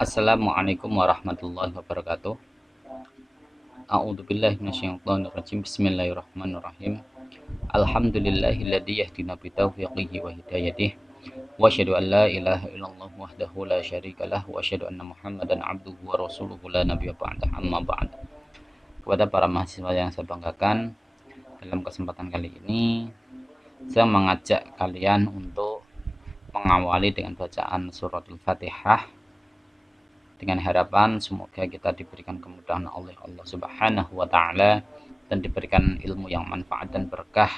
Assalamualaikum warahmatullahi wabarakatuh. A'udzubillahi minasyaitonirrajim. Bismillahirrahmanirrahim. Alhamdulillahilladzi yahdina bitaufiqihi wa hidayatihi. Wa asyhadu an la ilaha illallah wahdahu la syarikalah wa asyhadu anna Muhammadan abduhu wa rasuluhu la nabiyya ba'dah. Amma ba'd. Kepada para mahasiswa yang saya banggakan, dalam kesempatan kali ini saya mengajak kalian untuk mengawali dengan bacaan suratul Fatihah, dengan harapan semoga kita diberikan kemudahan oleh Allah Subhanahu wa taala dan diberikan ilmu yang manfaat dan berkah.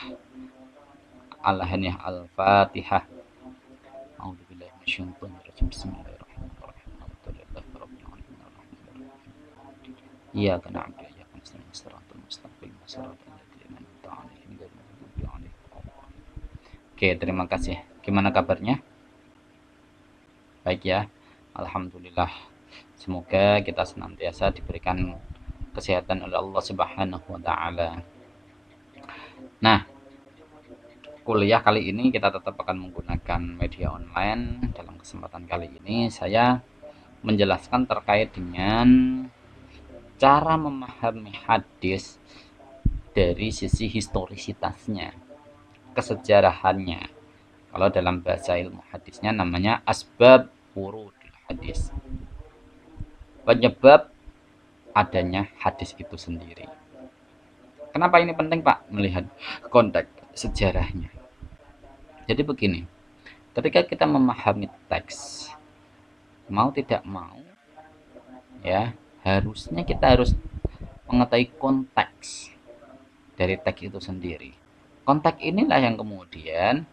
Al-Haniyah Al-Fatihah. A'udzubillahi minasyaitonirrajim. Bismillahirrahmanirrahim. Alhamdulillahirabbil alamin. Iyyaka na'budu wa iyyaka nasta'in. Shiratal mustaqim. Shiratal ladzina an'amta 'alaihim ghairil maghdubi 'alaihim waladdallin. Oke, terima kasih. Gimana kabarnya? Baik ya. Alhamdulillah. Semoga kita senantiasa diberikan kesehatan oleh Allah Subhanahu wa taala. Nah, kuliah kali ini kita tetap akan menggunakan media online. Dalam kesempatan kali ini saya menjelaskan terkait dengan cara memahami hadis dari sisi historisitasnya, kesejarahannya. Kalau dalam bahasa ilmu hadisnya namanya asbab wurudil hadis. Penyebab adanya hadis itu sendiri. Kenapa ini penting, Pak? Melihat konteks sejarahnya. Jadi begini, ketika kita memahami teks, mau tidak mau, ya harusnya kita harus mengetahui konteks dari teks itu sendiri. Konteks inilah yang kemudian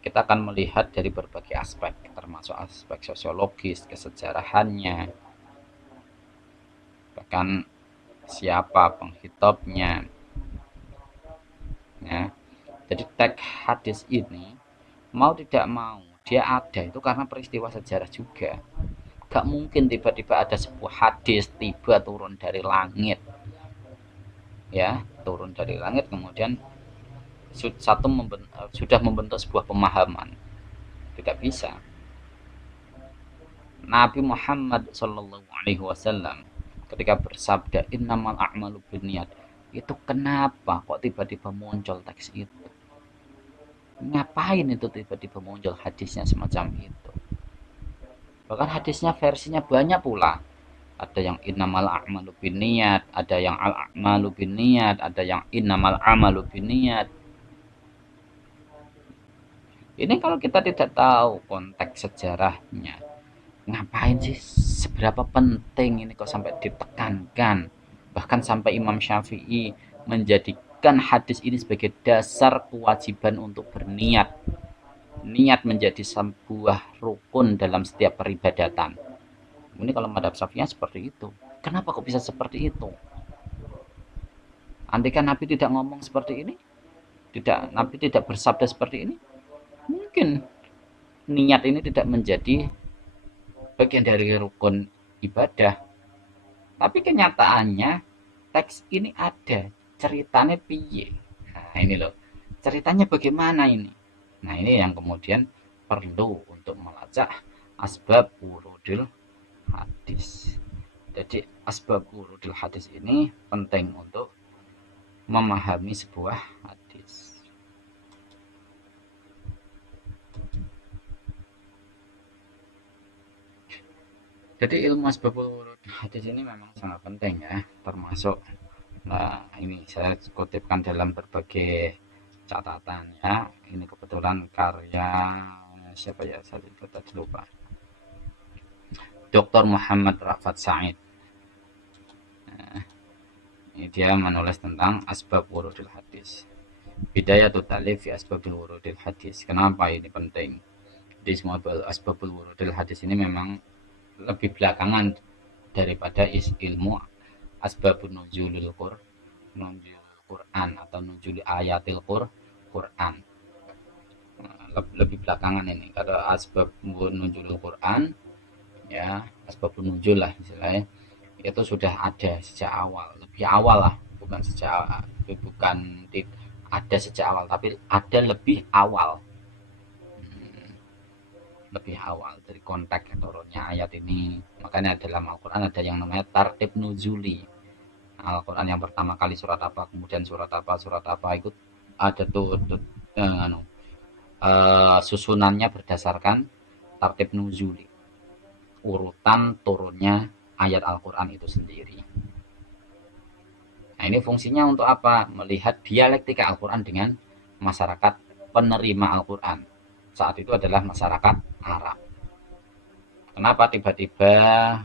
kita akan melihat dari berbagai aspek, termasuk aspek sosiologis, kesejarahannya, bahkan siapa penghitopnya, ya. Jadi teks hadis ini mau tidak mau dia ada itu karena peristiwa sejarah juga. Gak mungkin tiba-tiba ada sebuah hadis tiba turun dari langit, ya turun dari langit kemudian sudah membentuk sebuah pemahaman. Tidak bisa. Nabi Muhammad Shallallahu Alaihi Wasallam ketika bersabda innamal a'malu binniyat, itu kenapa kok tiba-tiba muncul teks itu? Ngapain itu tiba-tiba muncul hadisnya semacam itu? Bahkan hadisnya versinya banyak pula. Ada yang innamal a'malu binniyat, ada yang al a'malu binniyat, ada yang innamal a'malu binniyat. Ini kalau kita tidak tahu konteks sejarahnya, ngapain sih, seberapa penting ini kok sampai ditekankan, bahkan sampai Imam Syafi'i menjadikan hadis ini sebagai dasar kewajiban untuk berniat. Niat menjadi sebuah rukun dalam setiap peribadatan. Ini kalau madhab Syafi'iyah seperti itu. Kenapa kok bisa seperti itu? Andai kan Nabi tidak ngomong seperti ini, Nabi tidak bersabda seperti ini, mungkin niat ini tidak menjadi bagian dari rukun ibadah. Tapi kenyataannya teks ini ada, ceritanya piye. Nah ini loh, ceritanya bagaimana ini. Nah ini yang kemudian perlu untuk melacak asbab wurudil hadis. Jadi asbab wurudil hadis ini penting untuk memahami sebuah hadis. Jadi ilmu asbabul wurud hadis ini memang sangat penting ya, termasuk nah ini saya kutipkan dalam berbagai catatan ya. Ini kebetulan karya siapa ya, saya tadi lupa. Dr. Muhammad Rafat Said. Nah, ini dia menulis tentang asbab wurudil hadis. Bidayatul ta'lif fi asbabil wurudil hadis. Kenapa ini penting? Jadi semua asbabul wurudil hadis ini memang lebih belakangan daripada ilmu asbabun nuzulul Quran atau nuzul ayatil Quran. Lebih belakangan ini. Kalau asbab nuzulul Quran, ya asbabun nuzul lah istilahnya, itu sudah ada sejak awal, lebih awal lah, bukan ada sejak awal, tapi ada lebih awal. lebih awal dari konteks turunnya ayat ini. Makanya dalam Al-Quran ada yang namanya tartib nuzuli. Al-Quran yang pertama kali surat apa, kemudian surat apa itu ada tuh susunannya berdasarkan tartib nuzuli, urutan turunnya ayat Al-Quran itu sendiri. Nah, ini fungsinya untuk apa? Melihat dialektika Al-Quran dengan masyarakat penerima Al-Quran. Saat itu adalah masyarakat Arab. Kenapa tiba-tiba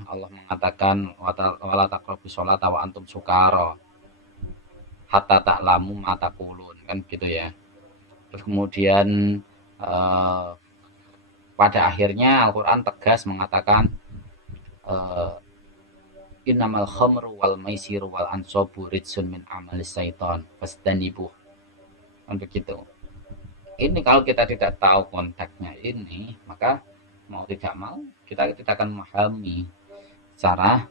Allah mengatakan wala taqrabus sholata wa antum sukara hatta ta'lamu ma taqulun, kan gitu ya. Terus kemudian eh, pada akhirnya Al-Quran tegas mengatakan eh, innamal khamru wal maisiru wal ansobu ridsun min amalis syaiton fastanibuh, kan begitu. Ini kalau kita tidak tahu konteksnya ini, maka mau tidak mau kita tidak akan memahami secara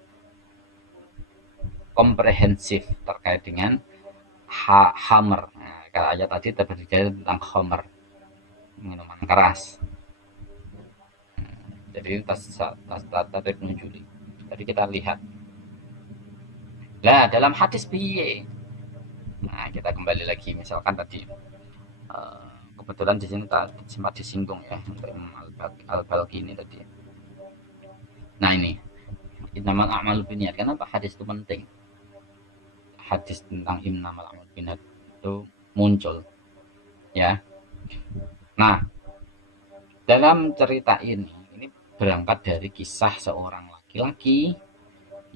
komprehensif terkait dengan hammer. Nah, kalau ayat tadi berbicara tentang hammer, minuman keras. Jadi tas menunjuli. Jadi kita lihat. Lah dalam hadis piye? Nah, kita kembali lagi misalkan tadi kebetulan di sini sempat disinggung ya untuk Imam Al-Balqi ini tadi. Nah, ini innamal a'malu binniyat. Kenapa hadis itu penting? Hadis tentang innamal a'malu binniyat itu muncul ya. Nah, dalam cerita ini berangkat dari kisah seorang laki-laki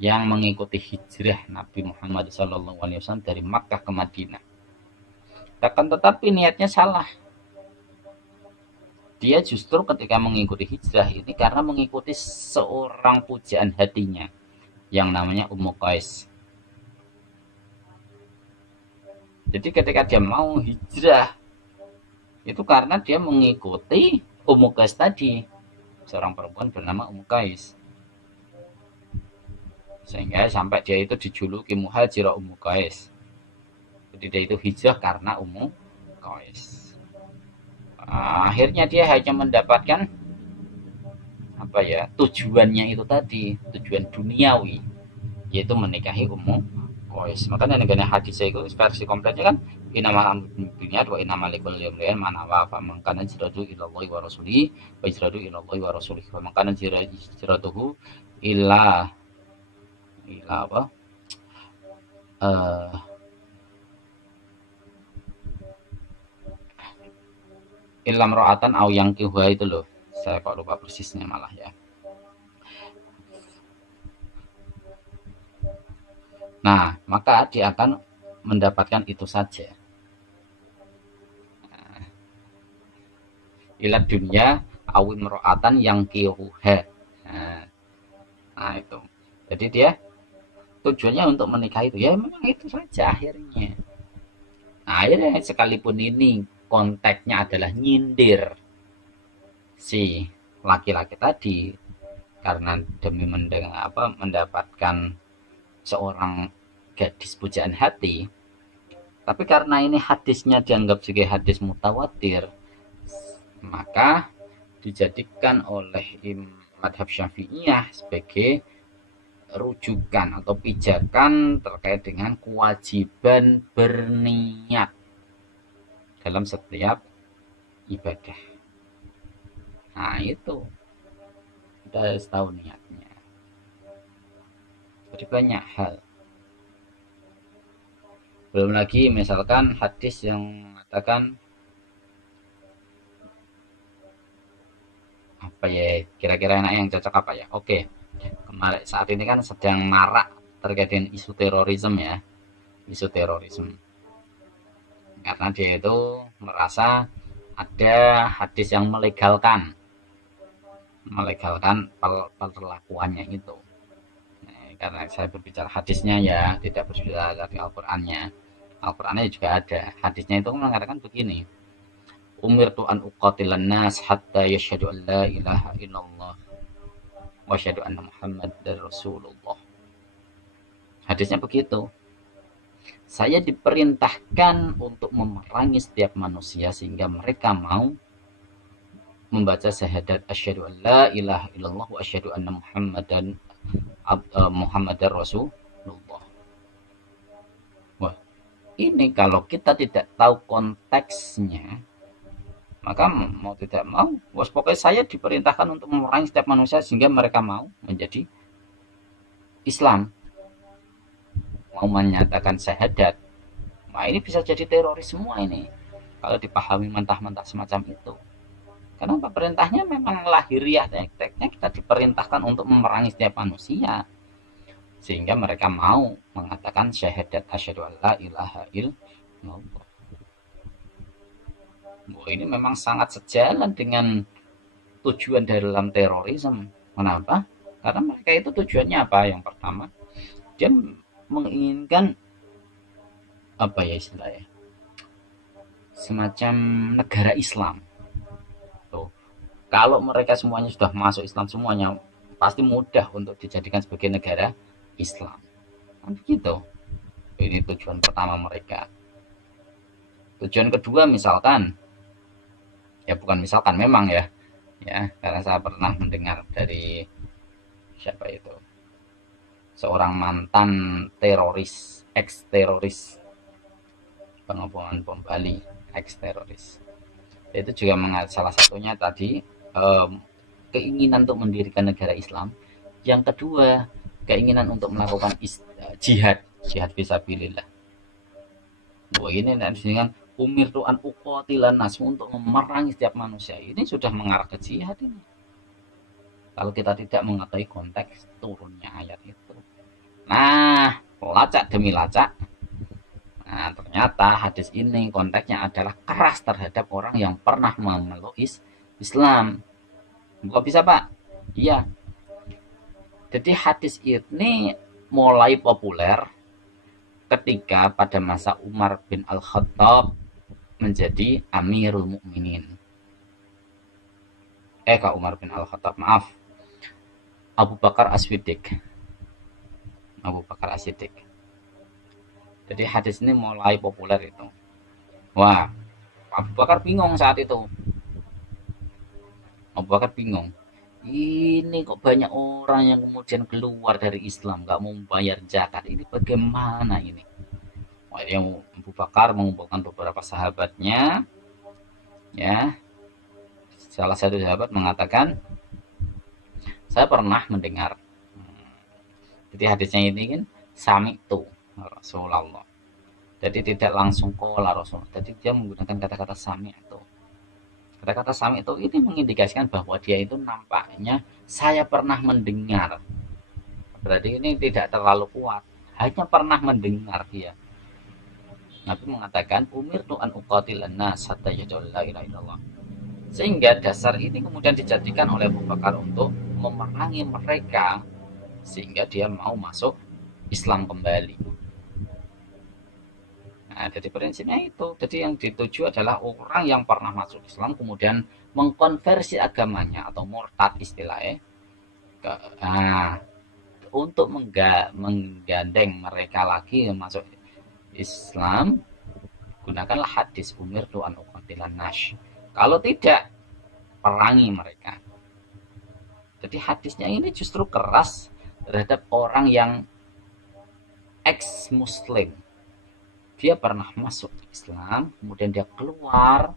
yang mengikuti hijrah Nabi Muhammad SAW dari Makkah ke Madinah. Akan tetapi niatnya salah. Dia justru ketika mengikuti hijrah ini karena mengikuti seorang pujaan hatinya yang namanya Ummu Qais. Jadi ketika dia mau hijrah itu karena dia mengikuti Ummu Qais tadi, seorang perempuan bernama Ummu Qais, sehingga sampai dia itu dijuluki Muhajirah Ummu Qais. Jadi dia itu hijrah karena Ummu Qais. Akhirnya dia hanya mendapatkan apa ya, tujuannya itu tadi, tujuan duniawi, yaitu menikahi Ummu Qais. Makanya negara hadis itu versi kompletnya kan innamal dunya wa innamal likulli imrin ma nawa fa man kana hijratuhu ila Allah wa rasulihi wa hijratuhu ila Allah wa rasulihi wa man kana hijratuhu ila apa ilam ro'atan au yang kihua itu loh, saya kok lupa persisnya malah ya. Nah, maka dia akan mendapatkan itu saja. Ila dunia awim ro'atan yang kihuha. Nah, itu. Jadi dia tujuannya untuk menikah itu ya memang itu saja akhirnya. Nah, akhirnya sekalipun ini konteksnya adalah nyindir si laki-laki tadi karena demi mendapatkan seorang gadis pujaan hati, tapi karena ini hadisnya dianggap sebagai hadis mutawatir, maka dijadikan oleh madhab syafi'iyah sebagai rujukan atau pijakan terkait dengan kewajiban berniat dalam setiap ibadah. Nah, itu kita harus tahu niatnya. Jadi banyak hal. Belum lagi misalkan hadis yang mengatakan apa ya, kira-kira enak yang cocok apa ya? Oke, kemarin saat ini kan sedang marak terkait dengan isu terorisme ya, isu terorisme. Karena dia itu merasa ada hadis yang melegalkan perlakuannya itu. Nah, karena saya berbicara hadisnya ya, tidak berbicara dari Al-Qur'annya. Al-Qur'annya juga ada. Hadisnya itu mengatakan begini. Umirtu an uqatilan nas hatta yashhadu an la ilaha illallah wa asyhadu anna Muhammadar Rasulullah. Hadisnya begitu. Saya diperintahkan untuk memerangi setiap manusia sehingga mereka mau membaca syahadat asyhadu an la ilaha illallah wa asyhadu anna Muhammadar Rasulullah. Wah, ini kalau kita tidak tahu konteksnya, maka mau tidak mau, pokoknya saya diperintahkan untuk memerangi setiap manusia sehingga mereka mau menjadi Islam, mau menyatakan syahadat. Nah, ini bisa jadi teroris semua ini kalau dipahami mentah-mentah semacam itu. Karena perintahnya memang lahiriah, tekniknya kita diperintahkan untuk memerangi setiap manusia sehingga mereka mau mengatakan syahadat asyhadu an la ilaha illallah. Ini memang sangat sejalan dengan tujuan dalam terorisme. Kenapa? Karena mereka itu tujuannya apa? Yang pertama, dia menginginkan apa ya istilahnya, semacam negara Islam. Tuh, kalau mereka semuanya sudah masuk Islam semuanya, pasti mudah untuk dijadikan sebagai negara Islam. Kan begitu. Ini tujuan pertama mereka. Tujuan kedua misalkan, ya bukan misalkan, memang ya, karena saya pernah mendengar dari siapa itu, seorang mantan teroris, ex-teroris, pengepungan bom Bali, ex-teroris. Itu juga salah satunya tadi keinginan untuk mendirikan negara Islam. Yang kedua, keinginan untuk melakukan jihad fisabilillah. Ini dengan umirtu an uqatilan nas, untuk memerangi setiap manusia. Ini sudah mengarah ke jihad ini. Kalau kita tidak mengetahui konteks turunnya ayat itu. Nah, lacak demi lacak. Nah, ternyata hadis ini konteksnya adalah keras terhadap orang yang pernah memeluk Islam. Kok bisa, Pak? Iya. Jadi hadis ini mulai populer ketika pada masa Umar bin Al-Khattab menjadi Amirul Mukminin. Kak Umar bin Al-Khattab, maaf. Abu Bakar As-Siddiq. Jadi hadis ini mulai populer itu. Wah, Abu Bakar bingung saat itu. Ini kok banyak orang yang kemudian keluar dari Islam, gak mau membayar zakat. Ini bagaimana ini? Wah, Abu Bakar mengumpulkan beberapa sahabatnya. Ya, salah satu sahabat mengatakan, saya pernah mendengar. Jadi hadisnya ini kan sami'tu Rasulullah. Jadi tidak langsung qala Rasul. Jadi dia menggunakan kata-kata sami'tu. Kata-kata sami'tu ini mengindikasikan bahwa dia itu nampaknya saya pernah mendengar. Berarti ini tidak terlalu kuat. Hanya pernah mendengar dia. Nabi mengatakan umirtu an uqatilan nas hatta yaqulu la ilaha illallah. Sehingga dasar ini kemudian dijadikan oleh Abu Bakar untuk memerangi mereka sehingga dia mau masuk Islam kembali. Nah, jadi prinsipnya itu. Jadi yang dituju adalah orang yang pernah masuk Islam kemudian mengkonversi agamanya atau murtad istilahnya. Untuk menggandeng mereka lagi masuk Islam, gunakanlah hadis umirtu an uqatilan nas. Kalau tidak, perangi mereka. Jadi hadisnya ini justru keras terhadap orang yang ex-muslim. Dia pernah masuk Islam, kemudian dia keluar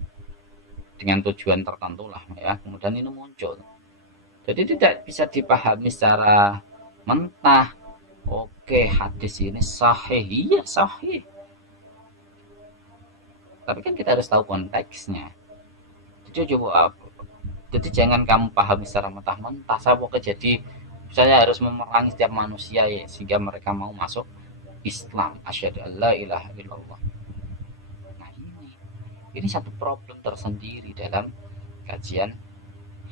dengan tujuan tertentu lah ya, kemudian ini muncul. Jadi tidak bisa dipahami secara mentah. Oke, hadis ini sahih, iya sahih. Tapi kan kita harus tahu konteksnya. Jadi jangan kamu pahami secara mentah-mentah. Saya harus memerangi setiap manusia ya, sehingga mereka mau masuk Islam. Asyhadu an la ilaha illallah. Nah ini satu problem tersendiri dalam kajian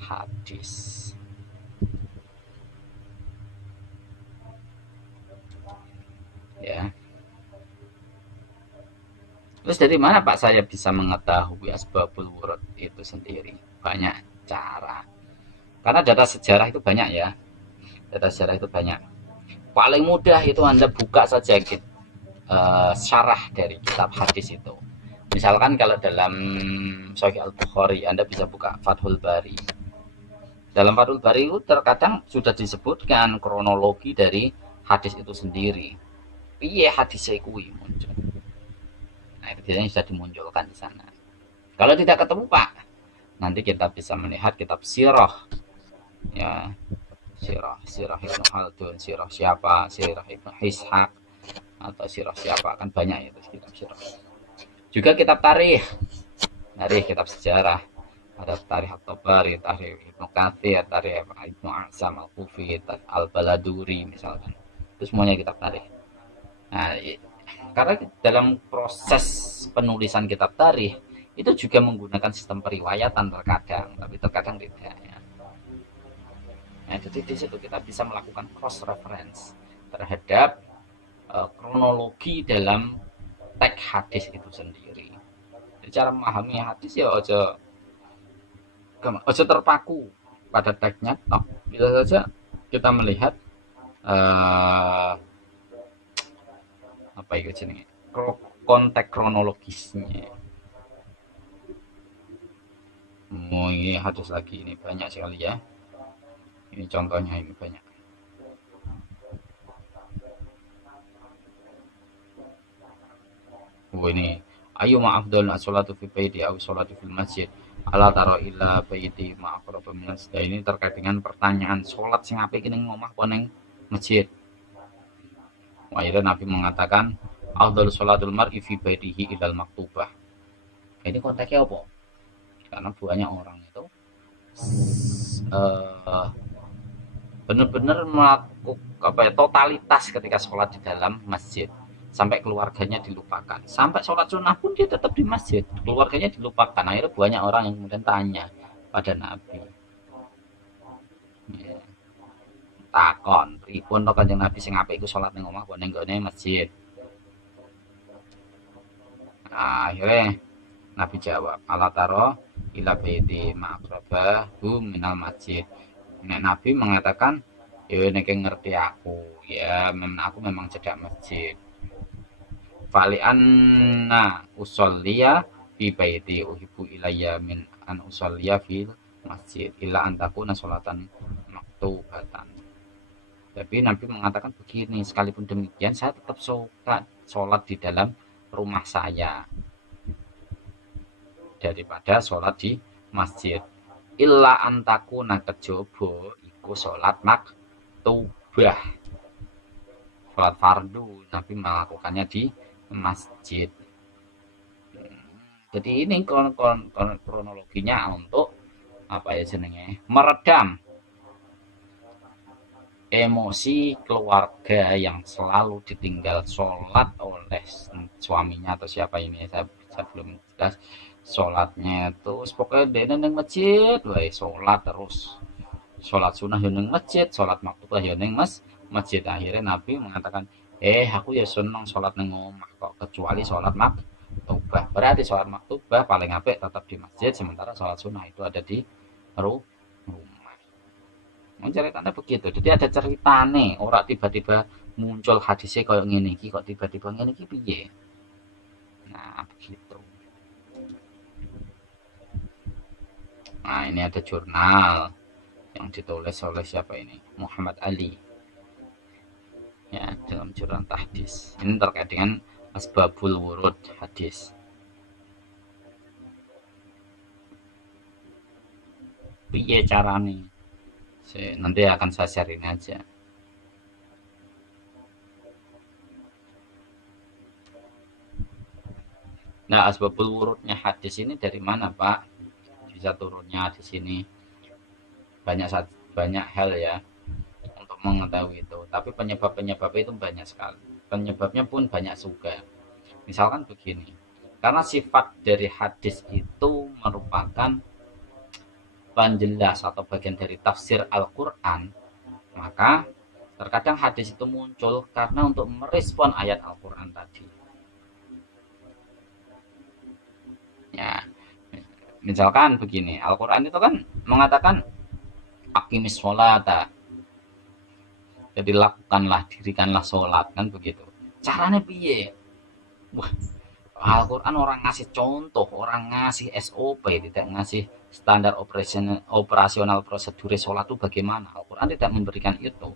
hadis. Ya. Terus dari mana Pak saya bisa mengetahui asbabul wurud itu sendiri? Banyak cara. Karena data sejarah itu banyak ya. Data sejarah itu banyak. Paling mudah itu Anda buka saja syarah dari kitab hadis itu. Misalkan kalau dalam Sahih Al-Bukhari, Anda bisa buka Fathul Bari. Dalam Fathul Bari itu terkadang sudah disebutkan kronologi dari hadis itu sendiri. Piye hadisnya kuwi muncul. Nah, itu biasanya sudah dimunculkan di sana. Kalau tidak ketemu, Pak, nanti kita bisa melihat kitab sirah, ya, sirah Ibnu Khaldun, sirah siapa, sirah Ibnu Ishaq, atau sirah siapa, kan banyak itu kitab sirah. Juga kitab tarikh, kitab sejarah, ada tarikh At-Tabari, tarikh Ibnu Katsir, tarikh Ibnu A'sam Al-Kufi, Al-Baladuri misalkan. Itu semuanya kitab tarikh. Nah, karena dalam proses penulisan kitab tarikh itu juga menggunakan sistem periwayatan terkadang, tapi terkadang tidak. Ya. Nah, jadi di situ kita bisa melakukan cross reference terhadap kronologi dalam teks hadis itu sendiri. Jadi cara memahami hadis ya ojo terpaku pada teksnya. Bisa saja kita melihat apa itu jenenge, konteks kronologisnya. Ini hadis lagi, ini banyak sekali ya. Ini contohnya, ini banyak. Ini ayo ma'afdal as-salatu fi baiti aw salatu fil masjid ala taro illa baiti ma'aqraba min as. Ini terkait dengan pertanyaan salat sing apik ning omah apa ning masjid. Akhirnya Nabi mengatakan afdal salatul mar'i fi baitihi ilal maktubah. Ini konteksnya apa? Karena banyak orang itu benar-benar melakukan totalitas ketika sholat di dalam masjid, sampai keluarganya dilupakan, sampai sholat sunnah pun dia tetap di masjid, keluarganya dilupakan. Akhirnya banyak orang yang kemudian tanya pada Nabi, ya, takon pripun to Kanjeng Nabi sing apik iku sholat ning omah apa ning gone masjid. Nah, akhirnya Nabi jawab, ala taro ila baiti ma'akrabahu minal masjid. Nek Nabi mengatakan, ya nek ngerti aku, ya aku memang cedak masjid. Fali anna usolliya fi baiti uhibbu ilayya min an usolliya fil masjid illa an takuna sholatan maktubatan. Tapi Nabi mengatakan begini, sekalipun demikian saya tetap suka sholat di dalam rumah saya daripada sholat di masjid. Illa antakuna kejaba iku sholat maktubah, sholat fardu. Nabi melakukannya di masjid. Jadi ini kronologinya untuk apa ya jenenge, meredam emosi keluarga yang selalu ditinggal sholat oleh suaminya atau siapa ini, saya belum jelas. Sholatnya itu pokoknya dia neng masjid, wae sholat terus, sholat sunnah ya neng masjid, sholat maktubah ya neng masjid. Akhirnya Nabi mengatakan, aku ya seneng sholat neng omah kok, kecuali sholat maktubah. Berarti sholat maktubah paling apik tetap di masjid, sementara sholat sunnah itu ada di rumah. Ceritanya begitu. Jadi ada ceritane, orang tiba-tiba muncul hadisnya kayak ngene iki, kok tiba-tiba ngene iki piye. Nah, begitu. Nah, ini ada jurnal yang ditulis oleh siapa ini? Muhammad Ali. Ya, dalam jurnal hadis. Ini terkait dengan asbabul wurud hadis. Piye carane? Nanti akan saya sharing aja. Nah, asbabul wurudnya hadis ini dari mana, Pak? Bisa turunnya di sini. Banyak hal ya untuk mengetahui itu. Tapi penyebab itu banyak sekali. Penyebabnya pun banyak juga. Misalkan begini. Karena sifat dari hadis itu merupakan penjelas atau bagian dari tafsir Al-Quran, maka terkadang hadis itu muncul karena untuk merespon ayat Al-Quran tadi. Ya, misalkan begini, Al-Quran itu kan mengatakan aqimis sholata, jadi lakukanlah, dirikanlah sholat, kan begitu. Caranya piye? Wah, Al-Quran orang ngasih contoh, orang ngasih SOP, tidak ngasih standar operasional prosedur sholat itu bagaimana. Al-Quran tidak memberikan itu.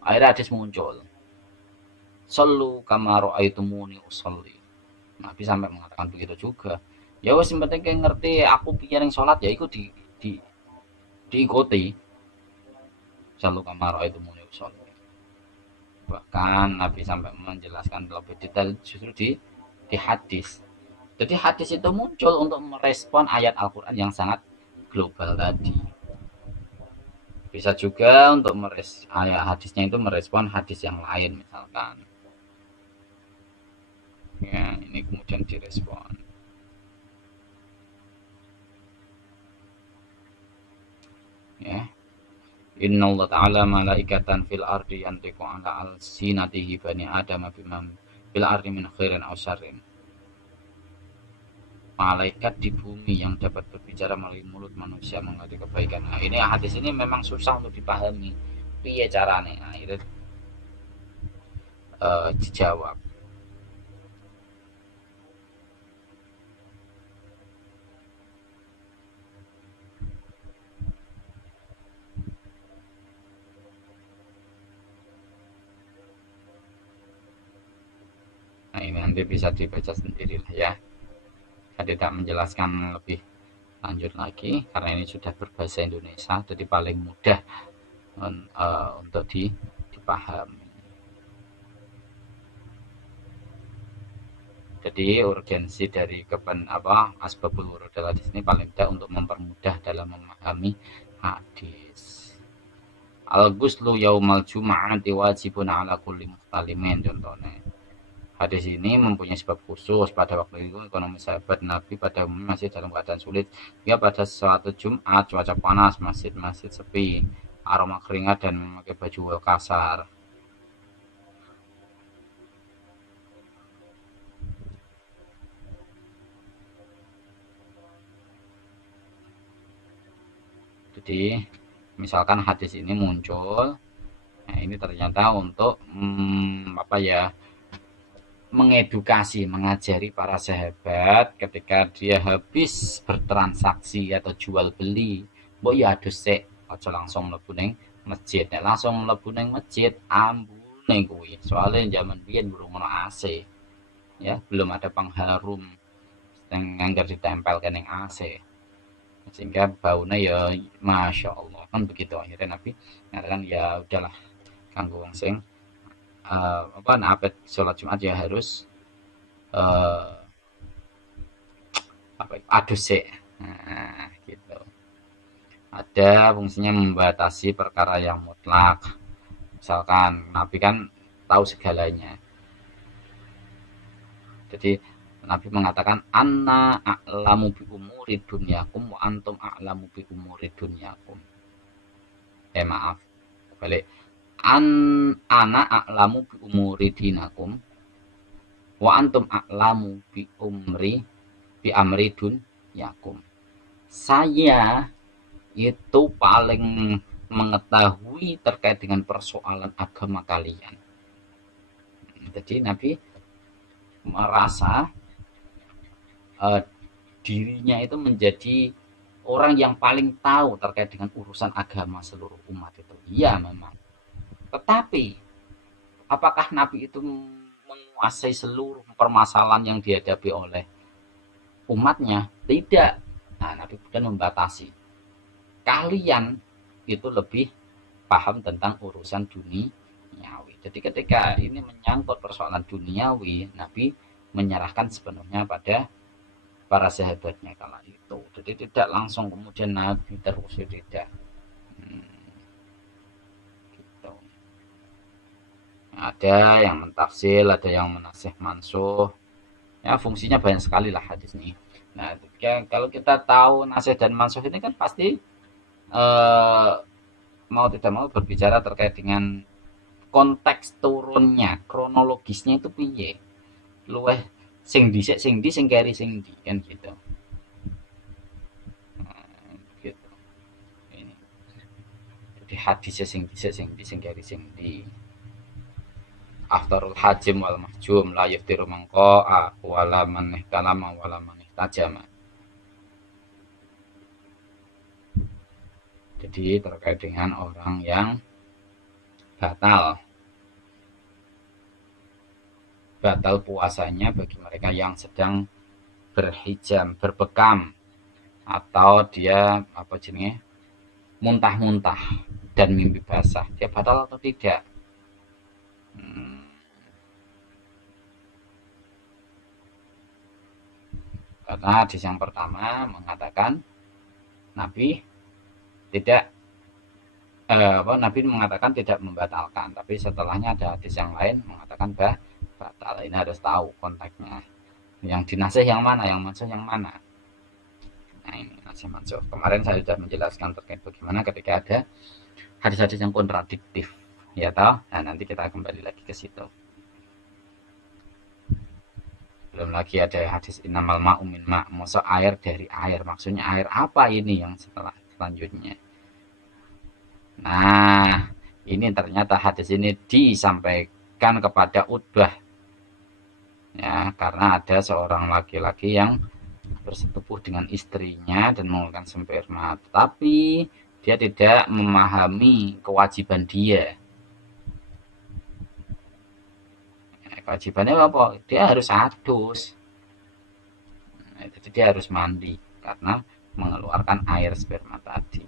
Akhirnya hadis muncul. Sallu kama ra'aitumuni usolli. Nabi sampai mengatakan begitu juga. Ya wes penting kayak ngerti aku pikirin sholat ya ikut di diikuti. Sallu kama ra'aitumuni usolli. Bahkan Nabi sampai menjelaskan lebih detail justru di hadis. Jadi hadis itu muncul untuk merespon ayat Al-Quran yang sangat global tadi. Bisa juga untuk ayat hadisnya itu merespon hadis yang lain misalkan. Ya, ini kemudian direspon. Ya. Inna Allah ta'ala malaikatan fil ardi yantiku ala al-sinatihi bani adam bimam fil ardi min khairin aw syarrin. Malaikat di bumi yang dapat berbicara melalui mulut manusia mengerti kebaikan. Nah, ini hadis ini memang susah untuk dipahami. Piye carane? Nah, itu dijawab. Nah, ini nanti bisa dibaca sendiri lah ya. Saya tidak menjelaskan lebih lanjut lagi karena ini sudah berbahasa Indonesia, jadi paling mudah untuk dipahami. Jadi urgensi dari asbabul wurud hadis ini paling tidak untuk mempermudah dalam memahami hadis. Al-ghuslu yaumal jum'ati wajibun ala kulli muhtalimin contohnya. Hadis ini mempunyai sebab khusus pada waktu itu ekonomi sahabat Nabi pada umumnya masih dalam keadaan sulit. Ya pada suatu Jumat cuaca panas, masjid-masjid sepi, aroma keringat dan memakai baju kasar. Jadi misalkan hadis ini muncul, nah ini ternyata untuk mengedukasi, mengajari para sahabat ketika dia habis bertransaksi atau jual beli, mbok ya adus sik, aja langsung mlebu ning masjid. Nek langsung mlebu ning masjid, ambune kuwi. Soalnya zaman biyen burung ono AC. Ya, belum ada pengharum yang nganggar ditempel ke ning AC. Sehingga baunya ya masya Allah kan begitu. Akhirnya Nabi mengatakan ya udahlah kanggo wong sing sholat Jumat ya harus uh, adus sih. Nah, gitu. Ada fungsinya membatasi perkara yang mutlak. Misalkan Nabi kan tahu segalanya. Jadi Nabi mengatakan anna a'lamu bi umuri dunyakum wa antum a'lamu bi umuri dunyakum. Maaf. Balik. Ana a'lamu bi umuri dinakum wa antum a'lamu bi amri dunyakum. Saya itu paling mengetahui terkait dengan persoalan agama kalian. Jadi Nabi merasa dirinya itu menjadi orang yang paling tahu terkait dengan urusan agama seluruh umat itu. Iya memang. Tetapi apakah Nabi itu menguasai seluruh permasalahan yang dihadapi oleh umatnya? Tidak. Nah, Nabi kemudian membatasi. Kalian itu lebih paham tentang urusan duniawi. Jadi ketika ini menyangkut persoalan duniawi, Nabi menyerahkan sepenuhnya pada para sahabatnya kala itu. Jadi tidak langsung kemudian Nabi terus tidak. Gitu. Ada yang mentafsir, ada yang menasih mansuh. Ya fungsinya banyak sekali lah hadis ini. Nah, kalau kita tahu nasih dan mansuh ini kan pasti mau tidak mau berbicara terkait dengan konteks turunnya, kronologisnya itu piye. Luweh sing dhisik sing ndi sing keri sing ndi kan gitu. Nah, gitu. Ini. Jadi hadisnya sing dhisik sing ndi sing keri sing ndi. aftarul hajim wal mahjum la yuftiru mangqa'a wala man ihtalama wala man ihtajama. Jadi terkait dengan orang yang batal puasanya bagi mereka yang sedang berhijam, berbekam, atau dia apa jenisnya muntah-muntah dan mimpi basah, dia batal atau tidak? Karena hadis yang pertama mengatakan Nabi tidak Nabi mengatakan tidak membatalkan, tapi setelahnya ada hadis yang lain mengatakan batal. Ini harus tahu konteksnya. Yang dinasih yang mana, yang mansuh yang mana. Nah ini nasih mansuh. Kemarin saya sudah menjelaskan terkait bagaimana ketika ada hadis-hadis yang kontradiktif, ya toh. Nah nanti kita kembali lagi ke situ. Belum lagi ada hadis innamal ma'u min ma', maksud air dari air, maksudnya air apa ini yang selanjutnya. Nah ini ternyata hadis ini disampaikan kepada Utbah, ya, karena ada seorang laki-laki yang bersetubuh dengan istrinya dan mengeluarkan sperma, tapi dia tidak memahami kewajiban dia. Kewajibannya apa? Dia harus adus. Nah, jadi dia harus mandi karena mengeluarkan air sperma tadi.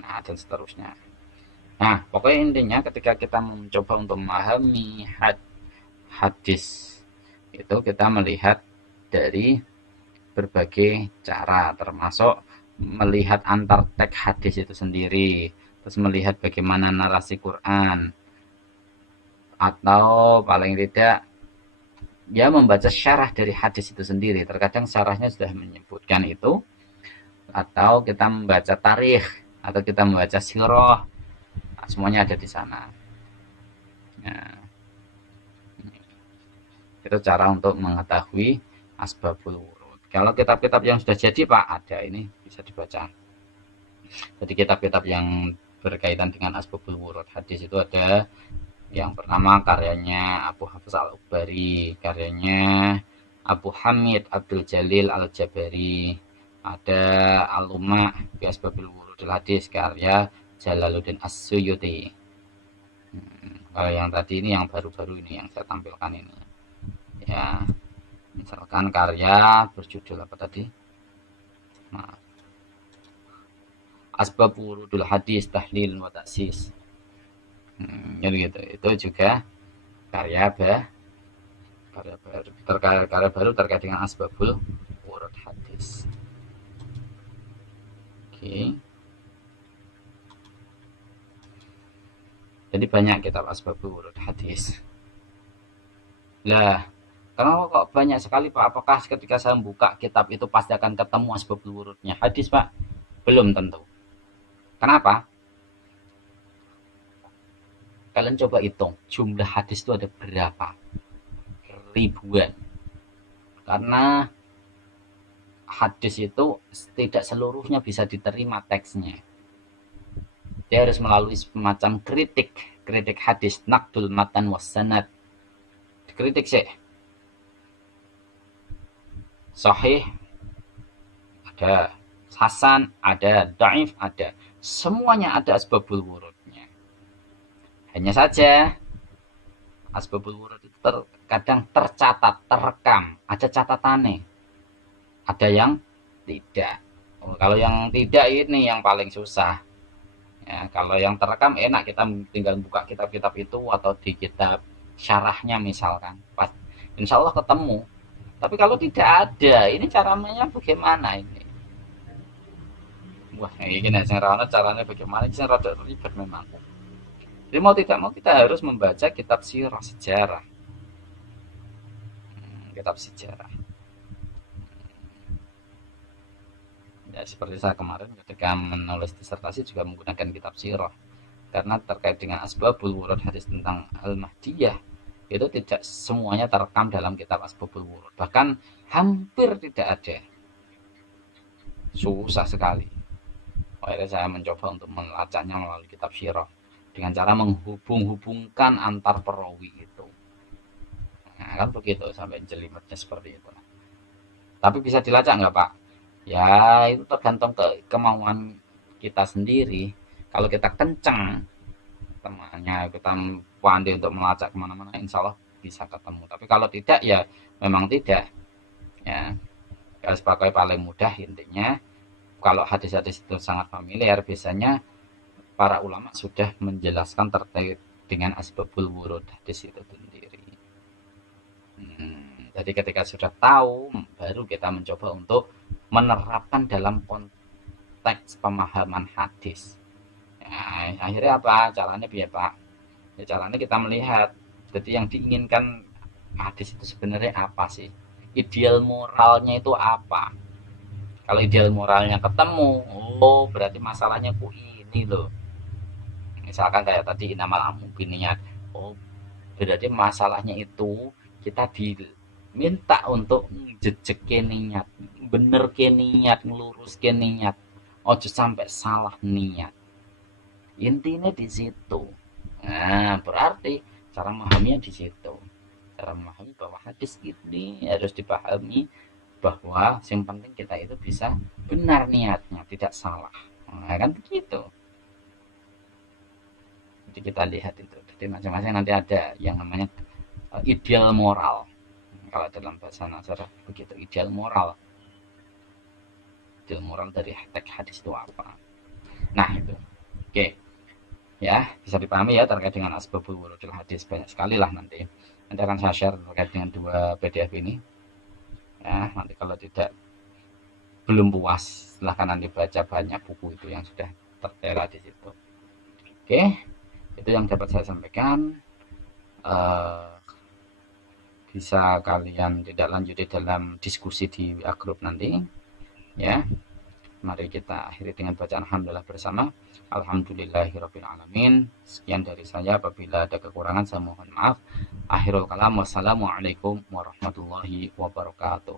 Nah, dan seterusnya. Nah, pokoknya intinya ketika kita mencoba untuk memahami hadis itu, kita melihat dari berbagai cara, termasuk melihat antar teks hadis itu sendiri, terus melihat bagaimana narasi Quran, atau paling tidak ya membaca syarah dari hadis itu sendiri. Terkadang syarahnya sudah menyebutkan itu, atau kita membaca tarikh, atau kita membaca sirah. Nah, semuanya ada di sana. Nah, itu cara untuk mengetahui asbabul wurud. Kalau kitab-kitab yang sudah jadi Pak, ada, ini bisa dibaca. Jadi kitab-kitab yang berkaitan dengan asbabul wurud hadis itu ada. Yang pertama karyanya Abu Hafiz Al-Ubari, karyanya Abu Hamid Abdul Jalil Al-Jabari, ada Al-Lumah bi Asbabil Wurudil Hadis karya Jalaluddin As-Suyuti. Kalau yang tadi ini yang baru-baru ini yang saya tampilkan ini, ya, misalkan karya berjudul apa tadi? Nah, Asbab Wurudul Hadis Tahlil wa Ta'sis. Jadi gitu. Itu juga karya baru terkait dengan asbabul wurud hadis. Oke. Jadi banyak kitab asbabul wurud hadis. Lah, kenapa kok banyak sekali Pak? Apakah ketika saya membuka kitab itu pasti akan ketemu asbabul wurudnya hadis Pak? Belum tentu. Kenapa? Kalian coba hitung jumlah hadis itu ada berapa? Ribuan. Karena hadis itu tidak seluruhnya bisa diterima teksnya. Dia harus melalui semacam kritik hadis, naqdul matan wassanad. Dikritik sih. Sahih ada, hasan ada, dhaif ada. Semuanya ada asbabul wurud. Hanya saja asbabul wurud itu terkadang tercatat, terekam, ada catatannya. Ada yang tidak. Kalau yang tidak ini yang paling susah. Ya, kalau yang terekam enak, kita tinggal buka kitab-kitab itu atau di kitab syarahnya misalkan. Pas insya Allah ketemu. Tapi kalau tidak ada, ini caranya bagaimana ini? Wah, ini caranya bagaimana? Ini rada ribet memang. Jadi mau tidak mau kita harus membaca kitab sirah, sejarah. Kitab sejarah. Ya seperti saya kemarin ketika menulis disertasi juga menggunakan kitab sirah. Karena terkait dengan asbabul wurud hadis tentang Al-Mahdiyah, itu tidak semuanya terekam dalam kitab asbabul wurud. Bahkan hampir tidak ada. Susah sekali. Akhirnya saya mencoba untuk melacaknya melalui kitab sirah. dengan cara menghubung-hubungkan antar perawi itu. Nah, kan begitu sampai jelimetnya seperti itu. Tapi bisa dilacak nggak Pak? Ya itu tergantung kemauan kita sendiri. Kalau kita kenceng temannya, kita pandai untuk melacak kemana-mana, insya Allah bisa ketemu. Tapi kalau tidak ya memang tidak. Ya, garis pakai paling mudah intinya. Kalau hadis-hadis itu sangat familiar, biasanya para ulama sudah menjelaskan terkait dengan asbabul wurud hadis itu sendiri. Jadi ketika sudah tahu, baru kita mencoba untuk menerapkan dalam konteks pemahaman hadis. Ya, akhirnya apa? Caranya biar Pak. Ya, caranya kita melihat. Jadi yang diinginkan hadis itu sebenarnya apa sih? Ideal moralnya itu apa? Kalau ideal moralnya ketemu, oh berarti masalahnya ku ini loh. Misalkan kayak tadi inamal amu biniat. Oh berarti masalahnya itu kita diminta untuk jejeke niat, bener ke niat, ngelurus ke niat, ojo sampai salah niat. Intinya di situ. Nah berarti cara memahaminya di situ. Cara memahami bahwa hadis ini harus dipahami bahwa yang penting kita itu bisa benar niatnya, tidak salah. Nah, kan begitu. Jadi kita lihat itu. Jadi masing-masing nanti ada yang namanya ideal moral. Kalau dalam bahasa Nasrani begitu, ideal moral. Ideal moral dari teks hadis itu apa? Nah, itu. Oke. Ya, bisa dipahami ya terkait dengan asbabul wurudil hadis, banyak sekali lah nanti. Nanti akan saya share terkait dengan 2 PDF ini. Ya, nanti kalau tidak belum puas, silahkan nanti baca banyak buku itu yang sudah tertera di situ. Oke, itu yang dapat saya sampaikan. Bisa kalian tidak lanjuti dalam diskusi di WA group nanti ya. Mari kita akhiri dengan bacaan alhamdulillah bersama. Alhamdulillahirabbil alamin. Sekian dari saya, apabila ada kekurangan saya mohon maaf. Akhirul kalam, wassalamualaikum warahmatullahi wabarakatuh.